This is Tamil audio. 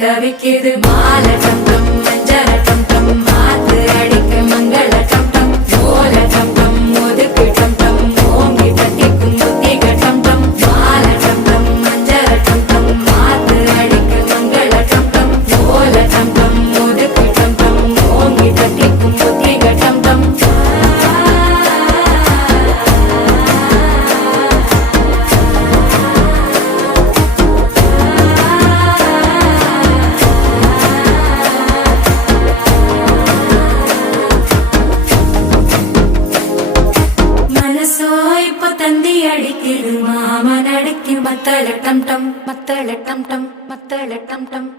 தவிக்குது மால டம் டம் மஞ்சள டம் டம் மாத்து அடிக்க மங்கள டம் டம் ஓல டம் டம் ஒதுக்கு டம் டம் ஓங்கி தட்டிக்கும் புத்திக டம் டம் மால டம் டம் மஞ்சள டம் டம் மாத்து அடிக்க மங்கள டம் டம் ஓல டம் டம் ஒதுக்கு டம் டம் ஓங்கி தட்டிக்கும் புத்திக டம் டம் தந்தி அடிக்குது மாமன் அடிக்கு மத்தள டம் டம் மத்தள டம் டம் மத்தள டம் டம்